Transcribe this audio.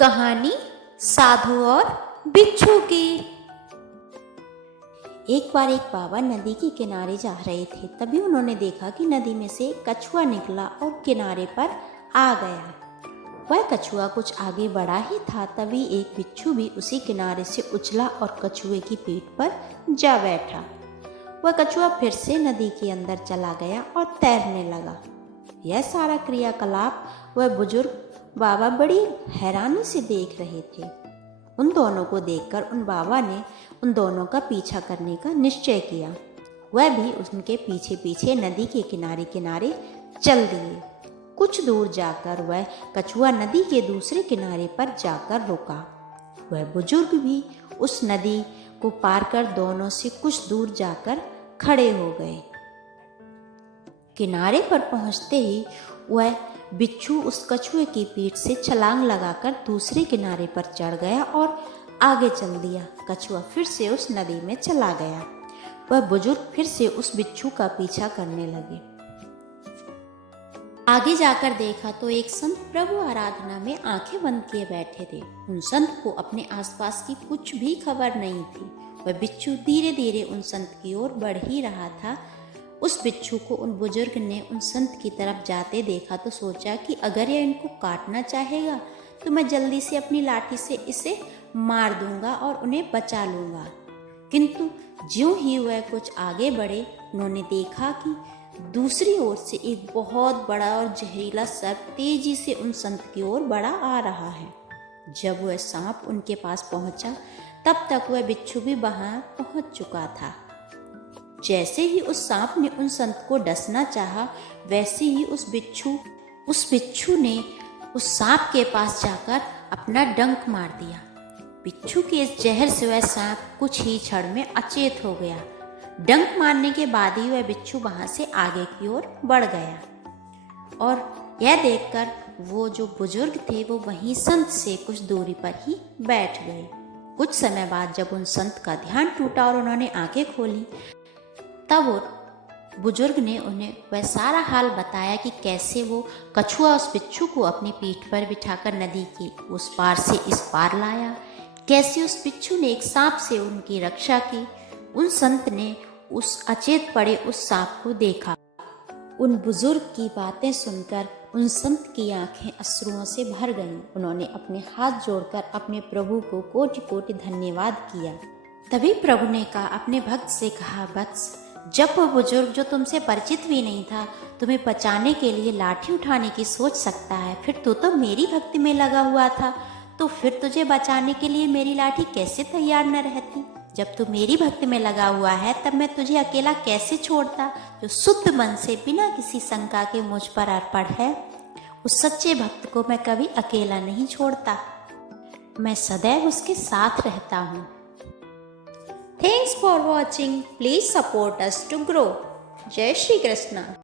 कहानी साधु और बिच्छू की। एक बार एक बाबा नदी के किनारे जा रहे थे। तभी उन्होंने देखा कि नदी में से एक कछुआ निकला और किनारे पर आ गया। वह कछुआ कुछ आगे बढ़ा ही था, तभी एक बिच्छू भी उसी किनारे से उछला और कछुए की पीठ पर जा बैठा। वह कछुआ फिर से नदी के अंदर चला गया और तैरने लगा। यह सारा क्रियाकलाप वह बुजुर्ग बाबा बड़ी हैरानी से देख रहे थे। उन दोनों को देखकर उन बाबा ने उन दोनों का पीछा करने का निश्चय किया। वह भी उनके पीछे पीछे नदी के किनारे किनारे चल दिए। कुछ दूर जाकर वह कछुआ नदी के दूसरे किनारे पर जाकर रुका। वह बुजुर्ग भी उस नदी को पार कर दोनों से कुछ दूर जाकर खड़े हो गए। किनारे पर पहुंचते ही वह बिच्छू उस कछुए की पीठ से छलांग लगाकर दूसरे किनारे पर चढ़ गया और आगे चल दिया। कछुआ फिर से उस नदी में चला गया। वह बुजुर्ग फिर से उस बिच्छू का पीछा करने लगे। आगे जाकर देखा तो एक संत प्रभु आराधना में आंखें बंद किए बैठे थे। उन संत को अपने आसपास की कुछ भी खबर नहीं थी। वह बिच्छू धीरे धीरे उन संत की ओर बढ़ ही रहा था। उस बिच्छू को उन बुजुर्ग ने उन संत की तरफ जाते देखा तो सोचा कि अगर यह इनको काटना चाहेगा तो मैं जल्दी से अपनी लाठी से इसे मार दूंगा और उन्हें बचा लूंगा। किंतु ज्यों ही वह कुछ आगे बढ़े, उन्होंने देखा कि दूसरी ओर से एक बहुत बड़ा और जहरीला सर्प तेजी से उन संत की ओर बढ़ा आ रहा है। जब वह सांप उनके पास पहुंचा, तब तक वह बिच्छू भी वहां पहुंच चुका था। जैसे ही उस सांप ने उन संत को डसना चाहा, वैसे ही उस बिच्छू ने उस सांप के पास जाकर अपना डंक मार दिया। बिच्छू के इस जहर से वह सांप कुछ ही क्षण में अचेत हो गया। डंक मारने के बाद ही वह बिच्छू वहां से आगे की ओर बढ़ गया और यह देखकर वो जो बुजुर्ग थे वो वहीं संत से कुछ दूरी पर ही बैठ गए। कुछ समय बाद जब उन संत का ध्यान टूटा और उन्होंने आंखें खोली, तब बुजुर्ग ने उन्हें वह सारा हाल बताया कि कैसे वो कछुआ उस बिच्छू को अपनी पीठ पर बिठाकर नदी के उस पार से इस पार लाया, कैसे उस बिच्छू ने एक सांप से उनकी रक्षा की। उन संत ने उस अचेत पड़े उस सांप को देखा। उन बुजुर्ग की बातें सुनकर उन संत की आंखें अश्रुओं से भर गईं। उन्होंने अपने हाथ जोड़कर अपने प्रभु को कोटि कोटि धन्यवाद किया। तभी प्रभु ने कहा, अपने भक्त से कहा, वत्स, जब वो बुजुर्ग जो तुमसे परिचित भी नहीं था तुम्हें बचाने के लिए लाठी उठाने की सोच सकता है, फिर तू तो मेरी भक्ति में लगा हुआ था, तो फिर तुझे बचाने के लिए मेरी लाठी कैसे तैयार न रहती। जब तू मेरी भक्ति में लगा हुआ है तब मैं तुझे अकेला कैसे छोड़ता। जो शुद्ध मन से बिना किसी शंका के मुझ पर अर्पण है, उस सच्चे भक्त को मैं कभी अकेला नहीं छोड़ता। मैं सदैव उसके साथ रहता हूँ। Thanks for watching. Please support us to grow. Jai Shri Krishna.